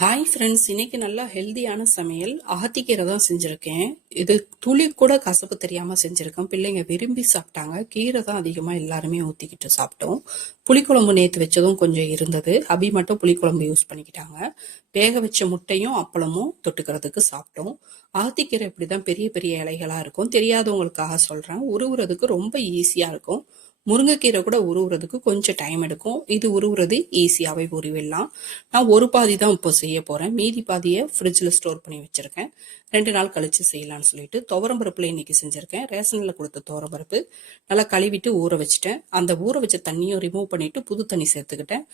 Hi friends, இன்னைக்கு நல்லா ஹெல்தியான சமையல் அகத்திக்கீரை தான் செஞ்சுருக்கேன். இது துளி கூட கசப்பு தெரியாமல் செஞ்சுருக்கேன். பிள்ளைங்க விரும்பி சாப்பிட்டாங்க. கீரை தான் அதிகமாக எல்லாருமே ஊற்றிக்கிட்டு சாப்பிட்டோம். புளிக்குழம்பு நேற்று வச்சதும் கொஞ்சம் இருந்தது. அபி மட்டும் புளிக்குழம்பு யூஸ் பண்ணிக்கிட்டாங்க. வேக வச்ச முட்டையும் அப்பளமும் தொட்டுக்கிறதுக்கு சாப்பிட்டோம். அகத்திக்கீரை இப்படி தான் பெரிய பெரிய இலைகளாக இருக்கும். தெரியாதவங்களுக்காக சொல்கிறேன். உருவுறதுக்கு ரொம்ப ஈஸியாக இருக்கும். முருங்கைக்கீரை கூட உருவுறதுக்கு கொஞ்சம் டைம் எடுக்கும். இது உருவுறது ஈஸியாகவே உருவிடலாம். நான் ஒரு பாதி தான் இப்போ செய்ய போகிறேன். மீதி பாதியை ஃப்ரிட்ஜில் ஸ்டோர் பண்ணி வச்சுருக்கேன். 2 நாள் கழித்து செய்யலான்னு சொல்லிட்டு துவரம்பருப்பில் இன்னைக்கு செஞ்சுருக்கேன். ரேஷனில் கொடுத்த துவரம்பருப்பு நல்லா கழுவிட்டு ஊற வச்சுட்டேன். அந்த ஊற வச்ச தண்ணியும் ரிமூவ் பண்ணிவிட்டு புது தண்ணி சேர்த்துக்கிட்டேன்.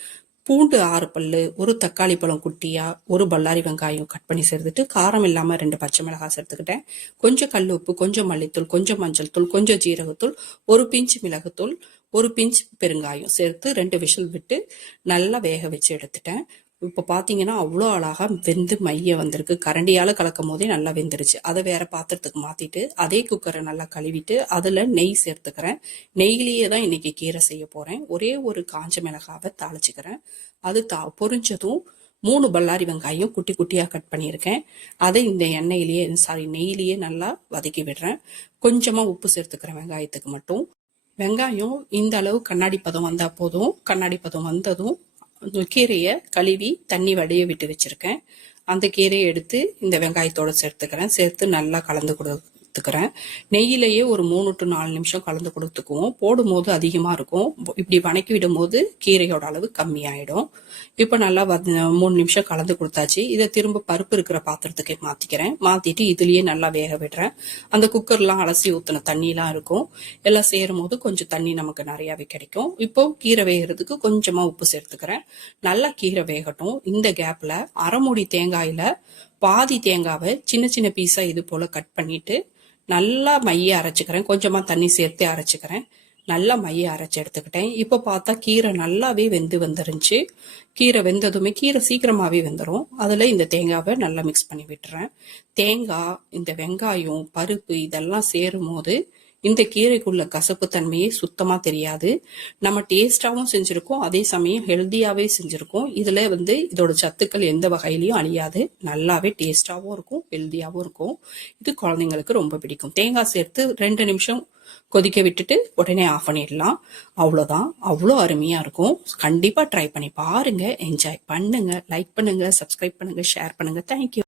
பூண்டு 6 பல்லு, ஒரு தக்காளி பழம் குட்டியா, ஒரு பல்லாரி வெங்காயம் கட் பண்ணி சேர்த்துட்டு காரம் இல்லாமல் 2 பச்சை மிளகாய் சேர்த்துக்கிட்டேன். கொஞ்சம் கல் உப்பு, கொஞ்சம் மல்லித்தூள், கொஞ்சம் மஞ்சள் தூள், கொஞ்சம் ஜீரகத்தூள், ஒரு பிஞ்சு மிளகுத்தூள், ஒரு பிஞ்சு பெருங்காயம் சேர்த்து 2 விசில் விட்டு நல்லா வேக வச்சு எடுத்துட்டேன். இப்போ பார்த்தீங்கன்னா அவ்வளோ அழகாக வெந்து மைய வந்திருக்கு. கரண்டியால் கலக்கும் போதே நல்லா வெந்துருச்சு. அதை வேற பாத்திரத்துக்கு மாற்றிட்டு அதே குக்கரை நல்லா கழுவிட்டு அதில் நெய் சேர்த்துக்கிறேன். நெய்யிலேயே தான் இன்னைக்கு கீரை செய்ய போகிறேன். ஒரே ஒரு காஞ்ச மிளகாவை தாளிச்சுக்கிறேன். அது பொரிஞ்சதும் 3 பல்லாரி வெங்காயம் குட்டி குட்டியாக கட் பண்ணியிருக்கேன். அதை இந்த நெய்யிலேயே நல்லா வதக்கி விடுறேன். கொஞ்சமாக உப்பு சேர்த்துக்கிறேன் வெங்காயத்துக்கு மட்டும். வெங்காயம் இந்த அளவு கண்ணாடி பதம் வந்தால் போதும். கண்ணாடி பதம் வந்ததும் கீரையை கழுவி தண்ணி வடிய விட்டு வச்சிருக்கேன். அந்த கீரையை எடுத்து இந்த வெங்காயத்தோட சேர்த்து நல்லா கலந்து கொடுத்துக்கிறேன். நெய்யிலேயே ஒரு 3 to 4 நிமிஷம் கலந்து கொடுத்துக்குவோம். போடும்போது அதிகமாக இருக்கும். இப்படி வணக்கி விடும்போது கீரையோட அளவு கம்மியாயிடும். இப்போ நல்லா 3 நிமிஷம் கலந்து கொடுத்தாச்சு. இதை திரும்ப பருப்பு இருக்கிற பாத்திரத்துக்கு மாற்றிக்கிறேன். மாற்றிட்டு இதுலேயே நல்லா வேக விடுறேன். அந்த குக்கர்லாம் அலசி ஊற்றின தண்ணிலாம் இருக்கும். எல்லாம் சேரும் போது கொஞ்சம் தண்ணி நமக்கு நிறையாவே கிடைக்கும். இப்போ கீரை வேகிறதுக்கு கொஞ்சமாக உப்பு சேர்த்துக்கிறேன். நல்லா கீரை வேகட்டும். இந்த கேப்பில் அரை மூடி தேங்காயில் பாதி தேங்காவை சின்ன சின்ன பீஸாக இது போல் கட் பண்ணிட்டு நல்லா மைய அரைச்சிக்கிறேன். கொஞ்சமாக தண்ணி சேர்த்து அரைச்சிக்கிறேன். நல்லா மைய அரைச்சி எடுத்துக்கிட்டேன். இப்போ பார்த்தா கீரை நல்லாவே வெந்து வந்துருந்துச்சு. கீரை வெந்ததுமே கீரை சீக்கிரமாகவே வெந்துடும். அதில் இந்த தேங்காவை நல்லா மிக்ஸ் பண்ணி விட்டுறேன். தேங்காய், இந்த வெங்காயம், பருப்பு இதெல்லாம் சேரும் போது இந்த கீரைக்குள்ள கசப்பு தன்மையே சுத்தமாக தெரியாது. நம்ம டேஸ்டாகவும் செஞ்சுருக்கோம், அதே சமயம் ஹெல்த்தியாகவே செஞ்சுருக்கோம். இதில் இதோட சத்துக்கள் எந்த வகையிலையும் அழியாது. நல்லாவே டேஸ்டாகவும் இருக்கும், ஹெல்த்தியாகவும் இருக்கும். இது குழந்தைங்களுக்கு ரொம்ப பிடிக்கும். தேங்காய் சேர்த்து 2 நிமிஷம் கொதிக்க விட்டுட்டு உடனே ஆஃப் பண்ணிடலாம். அவ்வளோதான். அவ்வளோ அருமையாக இருக்கும். கண்டிப்பாக ட்ரை பண்ணி பாருங்க. என்ஜாய் பண்ணுங்க. லைக் பண்ணுங்க, சப்ஸ்கிரைப் பண்ணுங்க, ஷேர் பண்ணுங்க. தேங்க்யூ.